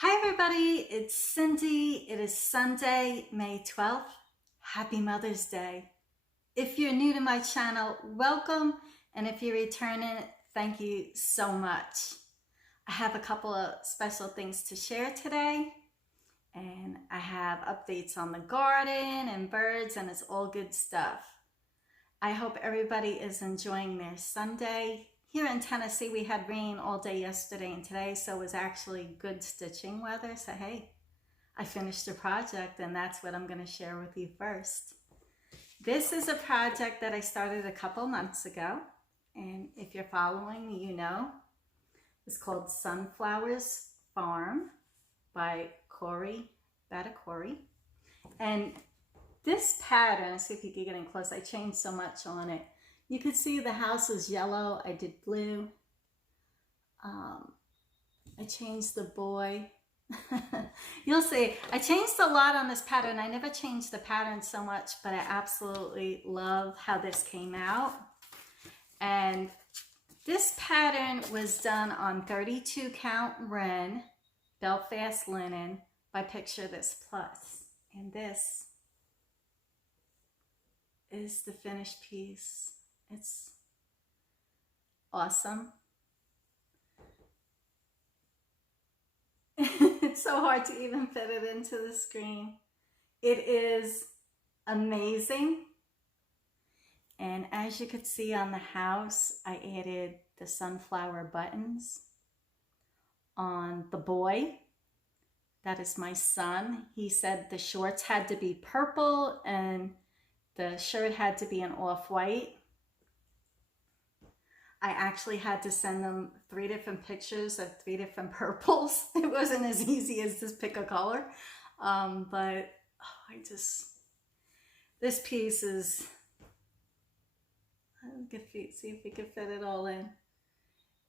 Hi everybody, it's Cindy. It is Sunday, May 12th. Happy Mother's Day. If you're new to my channel, welcome. And if you're returning, thank you so much. I have a couple of special things to share today. And I have updates on the garden and birds, and it's all good stuff. I hope everybody is enjoying their Sunday. Here in Tennessee, we had rain all day yesterday and today, so it was actually good stitching weather. So hey, I finished a project, and that's what I'm going to share with you first. This is a project that I started a couple months ago, and if you're following, you know. It's called Sunflowers Farm by Corey Batacore. And this pattern, let's see if you can get in close. I changed so much on it. You can see the house is yellow. I did blue. I changed the boy. You'll see. I changed a lot on this pattern. I never changed the pattern so much, but I absolutely love how this came out. And this pattern was done on 32 count Ren Belfast linen by Picture This Plus. And this is the finished piece. It's awesome. It's so hard to even fit it into the screen. It is amazing. And as you could see on the house, I added the sunflower buttons. On the boy, that is my son. He said the shorts had to be purple and the shirt had to be an off-white. I actually had to send them 3 different pictures of 3 different purples. It wasn't as easy as just pick a color. But this piece is, see if we can fit it all in.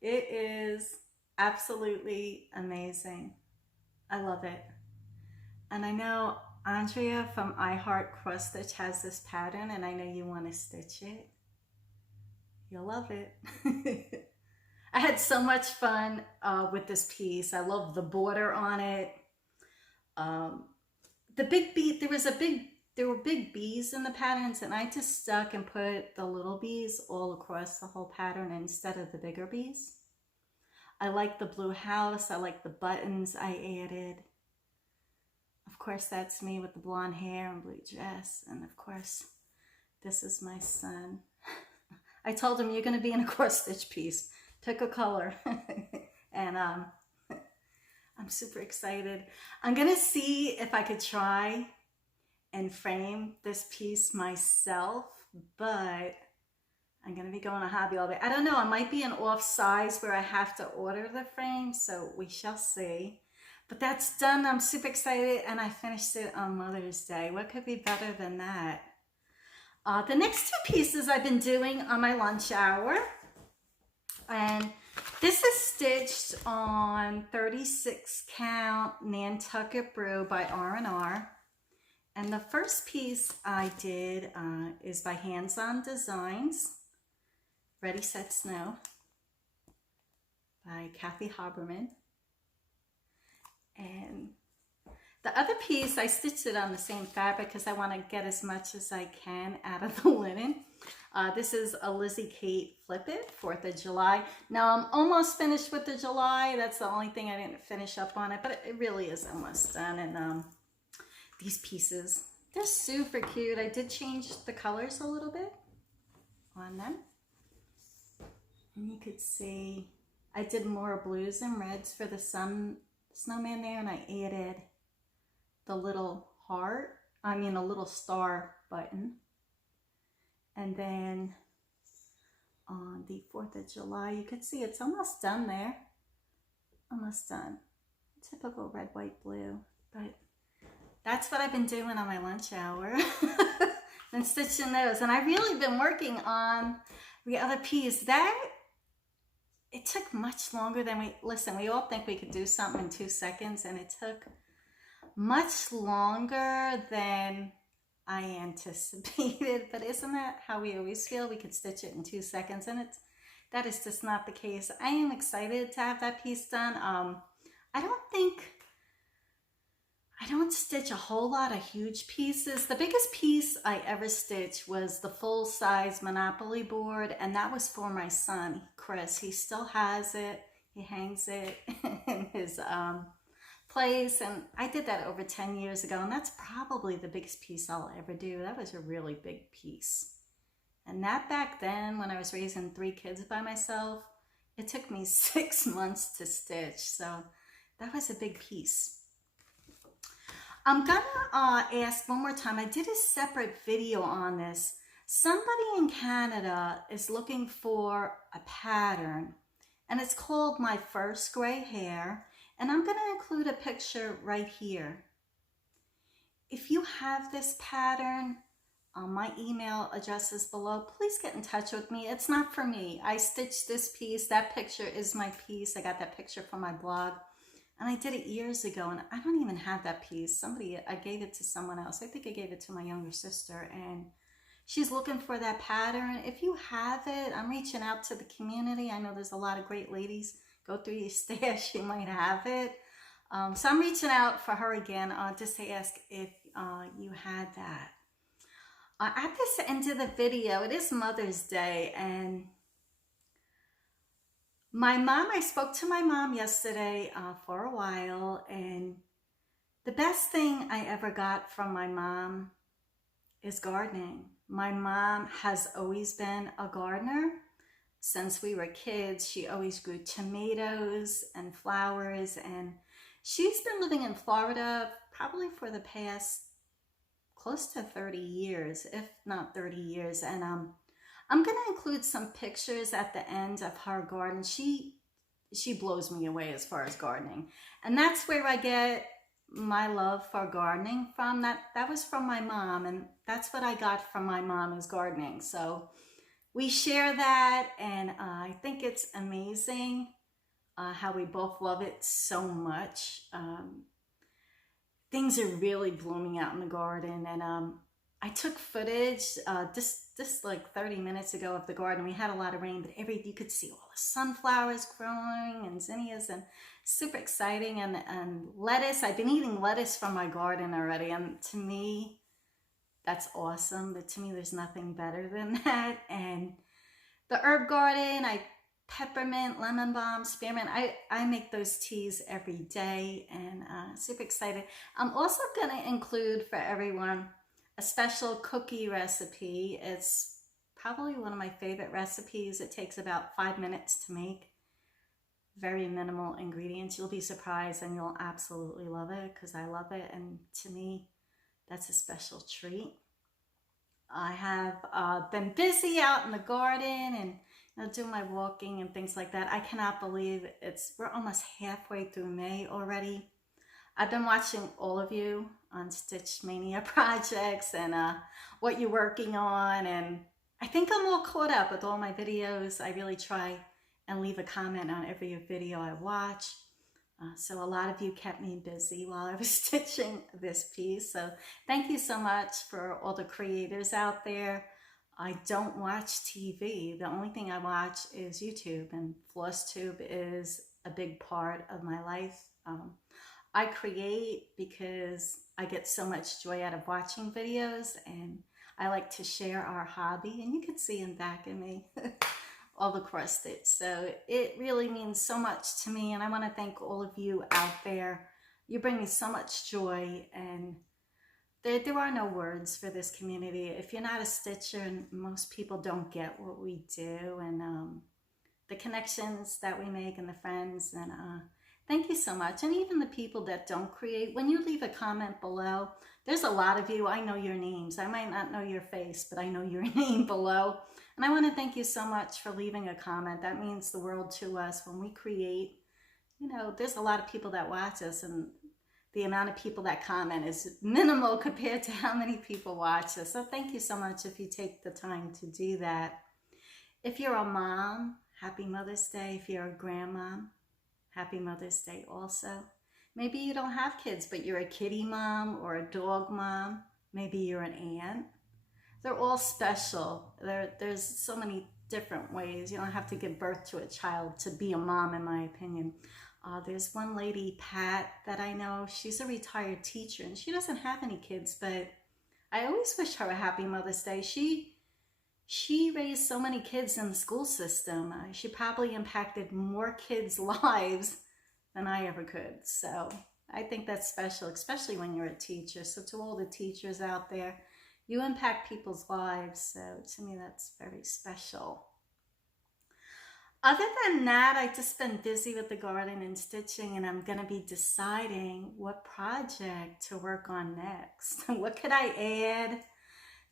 It is absolutely amazing. I love it. And I know Andrea from I Heart Cross Stitch has this pattern, and I know you want to stitch it. You'll love it. I had so much fun with this piece. I love the border on it. The big bee, there were big bees in the patterns, and I just stuck and put the little bees all across the whole pattern instead of the bigger bees. I like the blue house. I like the buttons I added. Of course, that's me with the blonde hair and blue dress. And of course, this is my son. I told him, you're going to be in a cross stitch piece. Pick a color. And I'm super excited. I'm going to see if I could try and frame this piece myself, but I'm going to be going to Hobby all day. I don't know. I might be an off size where I have to order the frame, so we shall see. But that's done. I'm super excited, and I finished it on Mother's Day. What could be better than that? The next 2 pieces I've been doing on my lunch hour, and this is stitched on 36 count Nantucket Brew by R&R. And the first piece I did is by Hands On Designs, Ready, Set, Snow by Kathy Haberman. And the other piece, I stitched it on the same fabric because I want to get as much as I can out of the linen. This is a Lizzie Kate Flip It, 4th of July. Now I'm almost finished with the July. That's the only thing I didn't finish up on it, but it really is almost done. And these pieces, they're super cute. I did change the colors a little bit on them. And you could see I did more blues and reds for the snowman there, and I added the little heart, a little star button. And then on the 4th of July, you could see it's almost done there. Almost done. Typical red, white, blue. But that's what I've been doing on my lunch hour. Been stitching those. And I've really been working on the other piece. It took much longer than we all think we could do something in 2 seconds, and it took much longer than I anticipated. But isn't that how we always feel? We could stitch it in 2 seconds, and that is just not the case. I am excited to have that piece done. I don't think I don't stitch a whole lot of huge pieces. The biggest piece I ever stitched was the full-size Monopoly board, and that was for my son, Chris. He still has it. He hangs it in his place, and I did that over 10 years ago, and that's probably the biggest piece I'll ever do. That was a really big piece. And that back then, when I was raising 3 kids by myself, it took me 6 months to stitch, so that was a big piece. I'm gonna ask one more time. I did a separate video on this. Somebody in Canada is looking for a pattern, and it's called My First Gray Hair, and I'm gonna include a picture right here. If you have this pattern, my email address is below. Please get in touch with me. It's not for me. I stitched this piece. That picture is my piece. I got that picture from my blog. And I did it years ago, and I don't even have that piece. I gave it to someone else. I think I gave it to my younger sister, and she's looking for that pattern. If you have it, I'm reaching out to the community. I know there's a lot of great ladies. Go through your stash, you might have it. So I'm reaching out for her again, just to ask if you had that. At this end of the video, it is Mother's Day, and I spoke to my mom yesterday for a while, and the best thing I ever got from my mom is gardening. My mom has always been a gardener. Since we were kids, she always grew tomatoes and flowers, and she's been living in Florida probably for the past close to 30 years, if not 30 years. And I'm going to include some pictures at the end of her garden. She blows me away as far as gardening. And that's where I get my love for gardening from. That was from my mom, and that's what I got from my mom, is gardening. So we share that, and I think it's amazing how we both love it so much. Things are really blooming out in the garden, and I took footage just like 30 minutes ago of the garden. We had a lot of rain, but you could see all the sunflowers growing and zinnias, and super exciting. And lettuce, I've been eating lettuce from my garden already, and to me, that's awesome. But to me, there's nothing better than that. And the herb garden, peppermint, lemon balm, spearmint. I make those teas every day, and super excited. I'm also going to include for everyone a special cookie recipe. It's probably one of my favorite recipes. It takes about 5 minutes to make. Very minimal ingredients. You'll be surprised, and you'll absolutely love it, because I love it, and to me, that's a special treat. I have been busy out in the garden and doing my walking and things like that. I cannot believe we're almost halfway through May already. I've been watching all of you on Stitch Mania projects and what you're working on, and I think I'm all caught up with all my videos. I really try and leave a comment on every video I watch. So a lot of you kept me busy while I was stitching this piece. So thank you so much for all the creators out there. I don't watch TV. The only thing I watch is YouTube, and Flosstube is a big part of my life. I create because I get so much joy out of watching videos, and I like to share our hobby, and you can see in back of me all the cross stitch. So it really means so much to me, and I want to thank all of you out there. You bring me so much joy, and there are no words for this community. If you're not a stitcher, and most people don't get what we do, and the connections that we make, and the friends, and thank you so much. And even the people that don't create, when you leave a comment below, there's a lot of you. I know your names. I might not know your face, but I know your name below. And I want to thank you so much for leaving a comment. That means the world to us when we create. There's a lot of people that watch us, and the amount of people that comment is minimal compared to how many people watch us. So thank you so much if you take the time to do that. If you're a mom, happy Mother's Day. If you're a grandma, happy Mother's Day also. Maybe you don't have kids, but you're a kitty mom or a dog mom. Maybe you're an aunt. They're all special. There's so many different ways. You don't have to give birth to a child to be a mom, in my opinion. There's one lady, Pat, that I know. She's a retired teacher and she doesn't have any kids, but I always wish her a happy Mother's Day. She raised so many kids in the school system. She probably impacted more kids' lives than I ever could. So I think that's special, especially when you're a teacher. So to all the teachers out there, you impact people's lives. So to me, that's very special. Other than that, I've just been busy with the garden and stitching, and I'm going to be deciding what project to work on next. What could I add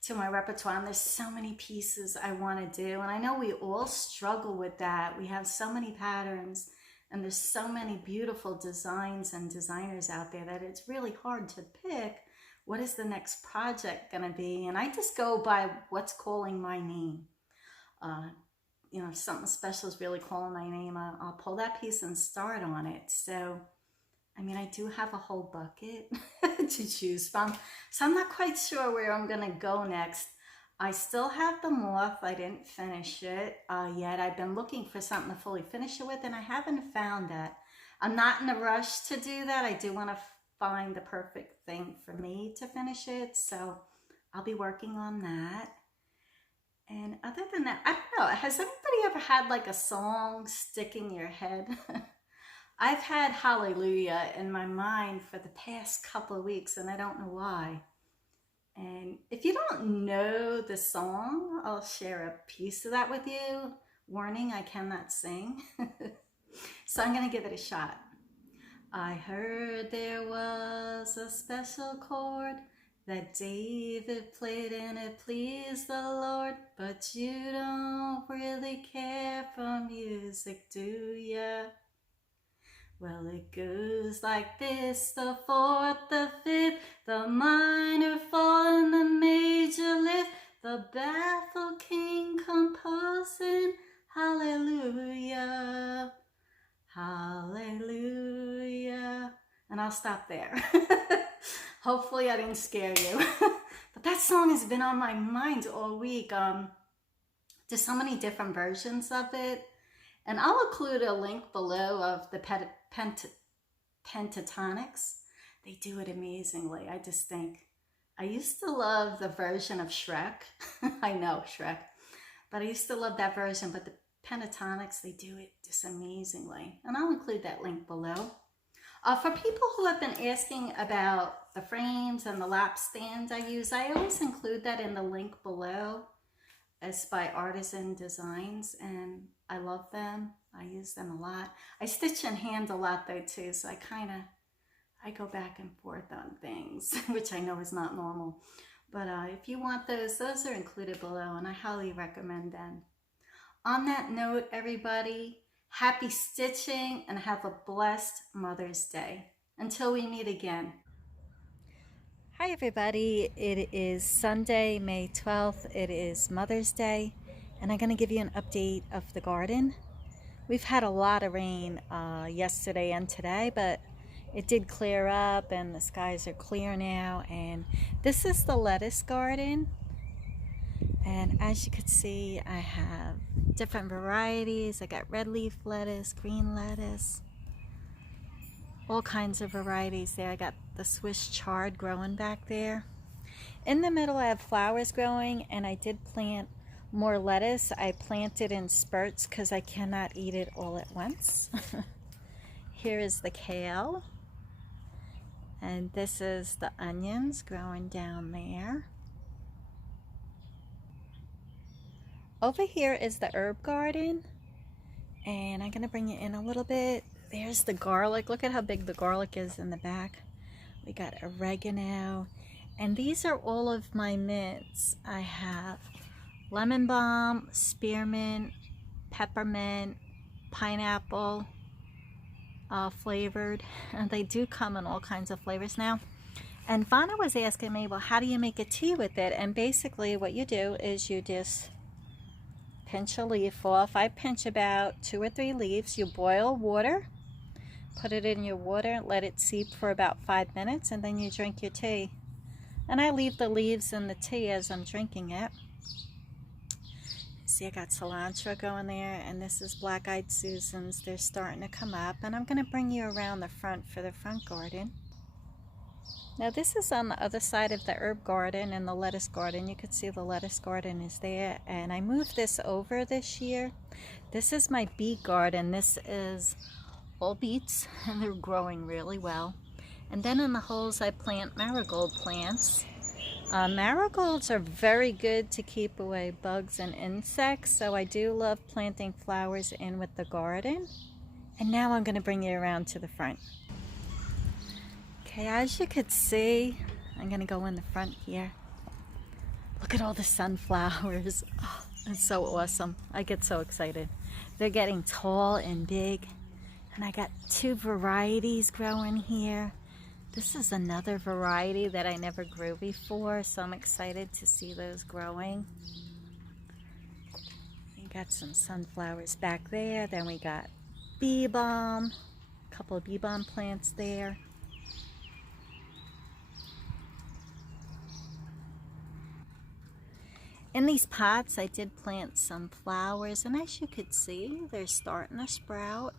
to my repertoire? And there's so many pieces I want to do, and I know we all struggle with that. We have so many patterns, and there's so many beautiful designs and designers out there that it's really hard to pick what is the next project going to be. And I just go by what's calling my name. You know, if something special is really calling my name, I'll pull that piece and start on it. So, I mean, I do have a whole bucket to choose from. So I'm not quite sure where I'm going to go next. I still have the moth. I didn't finish it yet. I've been looking for something to fully finish it with, and I haven't found that. I'm not in a rush to do that. I do want to find the perfect thing for me to finish it. So I'll be working on that. And other than that, I don't know, has anybody ever had like a song stick in your head? I've had Hallelujah in my mind for the past couple of weeks, and I don't know why. And if you don't know the song, I'll share a piece of that with you. Warning, I cannot sing. So I'm going to give it a shot. I heard there was a special chord that David played and it pleased the Lord, but you don't really care for music, do ya? Well, it goes like this: the fourth, the fifth, the minor fall, and the major lift, the baffled king composing hallelujah, hallelujah. And I'll stop there. Hopefully I didn't scare you. But that song has been on my mind all week. There's so many different versions of it. And I'll include a link below of the pentatonics. They do it amazingly. I just think. I used to love the version of Shrek. I know, Shrek. But I used to love that version. But the pentatonics, they do it just amazingly. And I'll include that link below. For people who have been asking about the frames and the lap stands I use, I always include that in the link below. It's by Artisan Designs, and I love them. I use them a lot. I stitch in hand a lot though too, so I go back and forth on things, which I know is not normal. But if you want those are included below, and I highly recommend them. On that note, everybody, happy stitching and have a blessed Mother's Day. Until we meet again. Hi everybody, it is Sunday, May 12th. It is Mother's Day, and I'm going to give you an update of the garden. We've had a lot of rain yesterday and today, but it did clear up and the skies are clear now. And this is the lettuce garden. And as you can see, I have different varieties. I got red leaf lettuce, green lettuce, all kinds of varieties there. I got the Swiss chard growing back there. In the middle I have flowers growing, and I did plant more lettuce. I planted in spurts because I cannot eat it all at once. Here is the kale, and this is the onions growing down there. Over here is the herb garden, and I'm going to bring you in a little bit. There's the garlic. Look at how big the garlic is in the back. We got oregano, and these are all of my mints. I have lemon balm, spearmint, peppermint, pineapple flavored. And they do come in all kinds of flavors now. And Vanna was asking me, well, how do you make a tea with it? And basically what you do is you just pinch a leaf off. I pinch about 2 or 3 leaves. You boil water, put it in your water, let it seep for about 5 minutes, and then you drink your tea. And I leave the leaves in the tea as I'm drinking it. see I got cilantro going there, and this is black-eyed Susans. They're starting to come up, and I'm going to bring you around the front for the front garden. Now this is on the other side of the herb garden and the lettuce garden. You can see the lettuce garden is there, and I moved this over this year. This is my beet garden. This is all beets, and they're growing really well. And then in the holes I plant marigold plants. Marigolds are very good to keep away bugs and insects, so I do love planting flowers in with the garden. And now I'm going to bring you around to the front. Okay, as you could see, I'm going to go in the front here. Look at all the sunflowers. Oh, it's so awesome. I get so excited. They're getting tall and big. And I got 2 varieties growing here. This is another variety that I never grew before, so I'm excited to see those growing. We got some sunflowers back there. Then we got bee balm, a couple of bee balm plants there. In these pots I did plant some flowers, and as you could see, they're starting to sprout.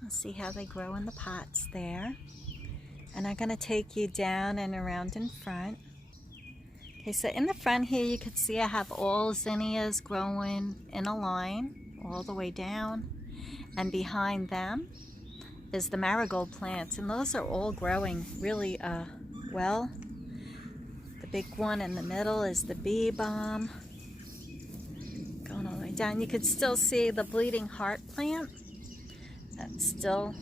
Let's see how they grow in the pots there. And I'm going to take you down and around in front. Okay, so in the front here you can see I have all zinnias growing in a line all the way down. And behind them is the marigold plants, and those are all growing really well. The big one in the middle is the bee balm. Going all the way down, you can still see the bleeding heart plant. That's still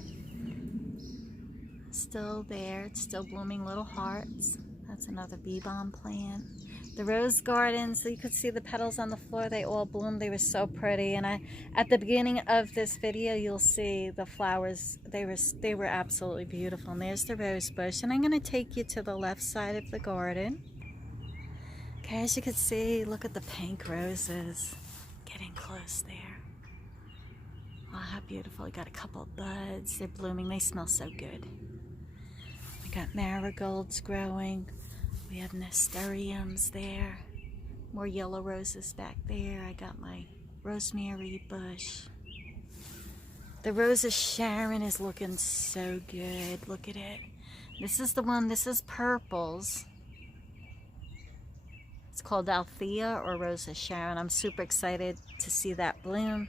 there. It's still blooming little hearts. That's another bee balm plant. The rose gardens, so you could see the petals on the floor. They all bloomed. They were so pretty. And at the beginning of this video, you'll see the flowers. They were absolutely beautiful. And there's the rose bush. And I'm going to take you to the left side of the garden. Okay, as you can see, look at the pink roses. Getting close there. Oh, how beautiful. We got a couple of buds. They're blooming. They smell so good. We got marigolds growing. We have nasturtiums there. More yellow roses back there. I got my rosemary bush. The Rose of Sharon is looking so good. Look at it. This is the one. This is purples. It's called Althea or Rose of Sharon. I'm super excited to see that bloom.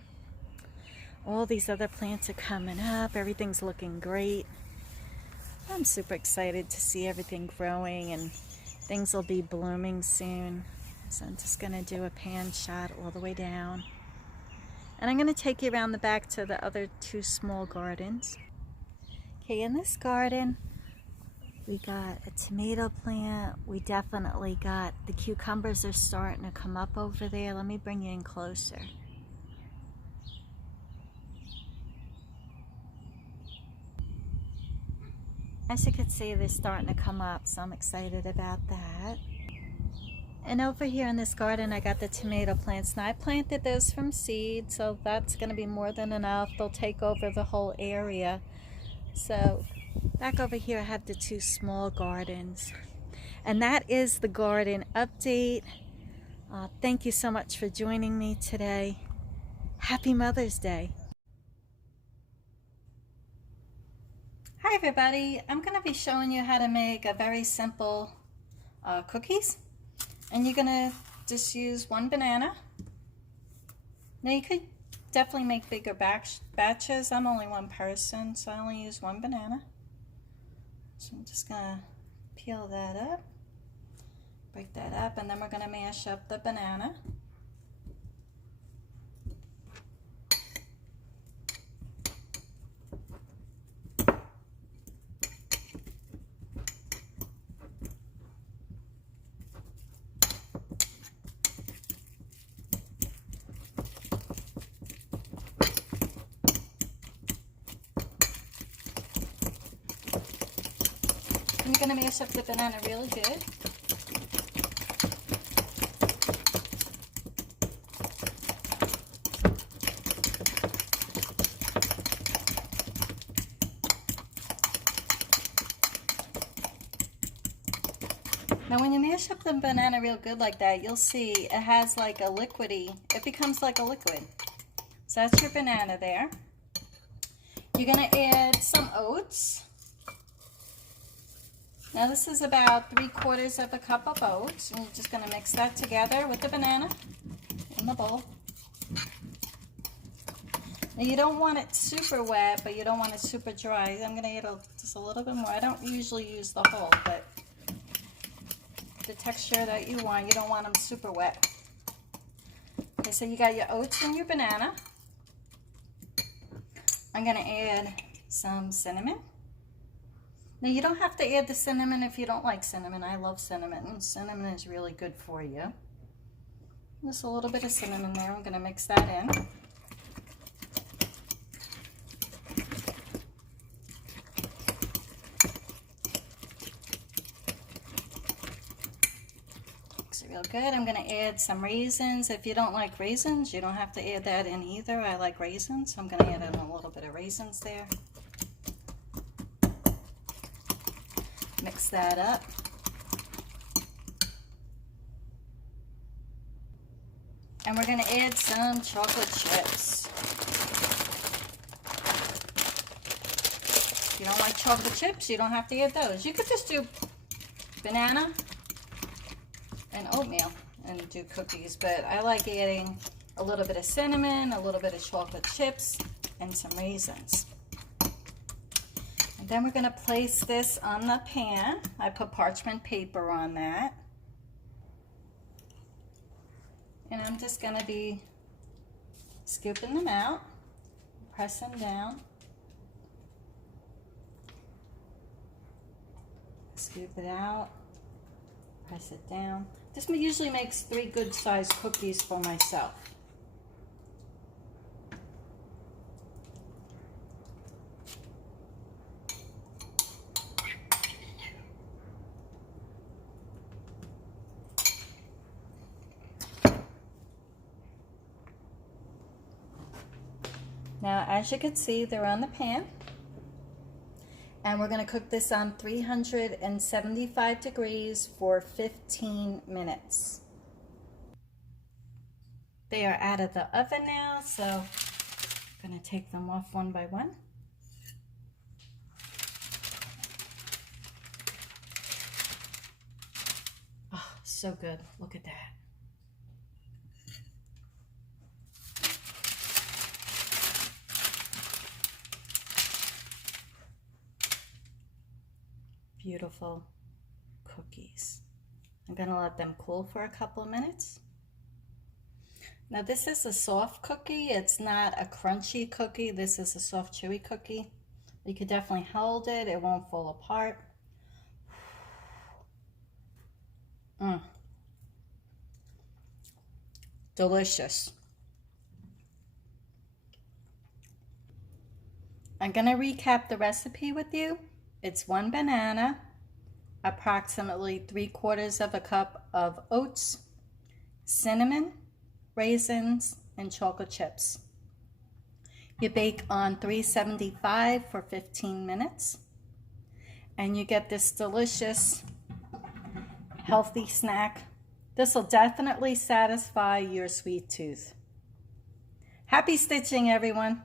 All these other plants are coming up. Everything's looking great. I'm super excited to see everything growing, and things will be blooming soon. So I'm just going to do a pan shot all the way down. And I'm going to take you around the back to the other 2 small gardens. Okay, in this garden, we got a tomato plant. We definitely got the cucumbers are starting to come up over there. Let me bring you in closer. As you can see, they're starting to come up, so I'm excited about that. And over here in this garden, I got the tomato plants. Now, I planted those from seed, so that's going to be more than enough. They'll take over the whole area. So, back over here, I have the 2 small gardens. And that is the garden update. Thank you so much for joining me today. Happy Mother's Day. Hi everybody, I'm going to be showing you how to make a very simple cookies. And you're going to just use 1 banana. Now you could definitely make bigger batches. I'm only 1 person, so I only use 1 banana. So I'm just going to peel that up, break that up, and then we're going to mash up the banana. I'm going to mash up the banana really good. Now when you mash up the banana real good like that, you'll see it has like a liquidy, it becomes like a liquid. So that's your banana there. You're gonna add some oats. Now this is about 3/4 of a cup of oats, and you're just gonna mix that together with the banana in the bowl. Now you don't want it super wet, but you don't want it super dry. I'm gonna add just a little bit more. I don't usually use the whole, but the texture that you want, you don't want them super wet. Okay, so you got your oats and your banana. I'm gonna add some cinnamon. Now you don't have to add the cinnamon if you don't like cinnamon. I love cinnamon, and cinnamon is really good for you. Just a little bit of cinnamon there. I'm gonna mix that in. Real good. I'm going to add some raisins. If you don't like raisins, you don't have to add that in either. I like raisins, so I'm going to add in a little bit of raisins there. Mix that up. And we're going to add some chocolate chips. If you don't like chocolate chips, you don't have to add those. You could just do banana and oatmeal and do cookies, but I like adding a little bit of cinnamon, a little bit of chocolate chips, and some raisins. And then we're going to place this on the pan. I put parchment paper on that. And I'm just going to be scooping them out, press them down. Scoop it out, press it down. This usually makes 3 good-sized cookies for myself. Now, as you can see, they're on the pan. And we're going to cook this on 375 degrees for 15 minutes. They are out of the oven now, so I'm going to take them off one by one. Oh, so good. Look at that. Beautiful cookies. I'm going to let them cool for a couple of minutes. Now this is a soft cookie. It's not a crunchy cookie. This is a soft chewy cookie. You could definitely hold it. It won't fall apart. Delicious. I'm going to recap the recipe with you. It's 1 banana, approximately 3/4 of a cup of oats, cinnamon, raisins, and chocolate chips. You bake on 375 for 15 minutes, and you get this delicious, healthy snack. This will definitely satisfy your sweet tooth. Happy stitching, everyone.